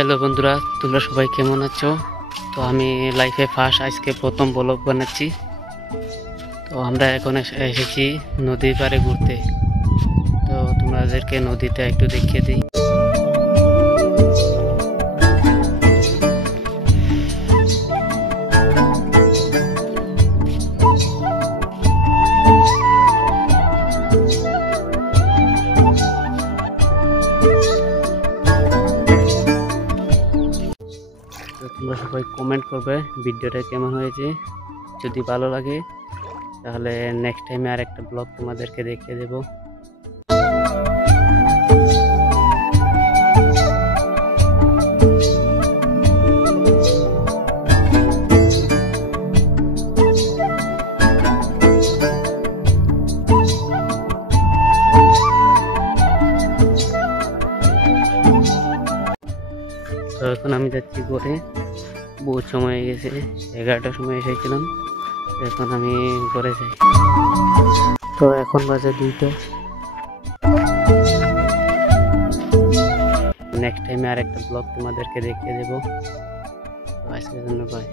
Hello বন্ধুরা, তোমরা সবাই কেমন আছো? তো আমি লাইফে ফার্স্ট আজকে প্রথম ব্লগ বানাচ্ছি। তো আমরা এখন এসেছি নদীর পাড়ে ঘুরতে। তো তোমাদেরকে নদীটা একটু দেখিয়ে দিই। তো তোমরা সবাই কমেন্ট করবে ভিডিওটা কেমন হয়েছে। যদি ভালো লাগে তাহলে নেক্সট টাইমে আর একটা ব্লগ তোমাদেরকে দেখিয়ে দেবো। তো এখন আমি যাচ্ছি ঘরে। বহুত সময় হয়ে গেছে, 11টার সময় এসেছিলাম। এখন আমি ঘরে যাই। তো এখন বাজে 2টা। নেক্সট টাইমে আর একটা ব্লগ তোমাদেরকে দেখিয়ে দেবো। তো আজকের জন্য বাই।